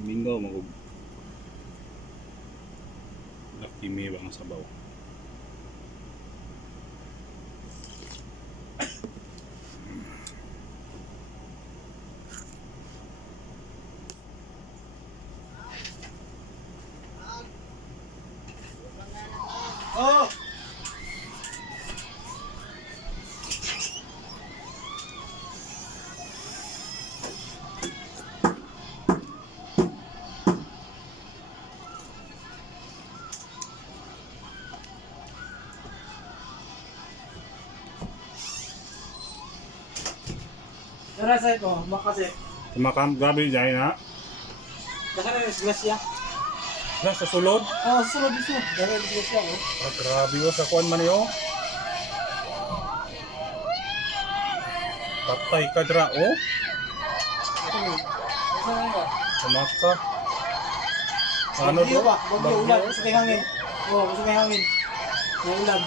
Mingaw magug. Lakimi ba ang sabaw? Oh! Tara sa ito, makasi. Tumakam grabe dyan ha. Daka na yung disgrasya. Na sa sulod. Oo, susunod dito. Daka na yung disgrasya, oh. Ah, grabe yo sa kuan man yo. Patay ka dra oh. Oh. Ito na yun. Tumaka. Ano Bagyo to? ba? Bagyo, ulan. Gusto kay hangin. Oo, gusto kay hangin. May ulan.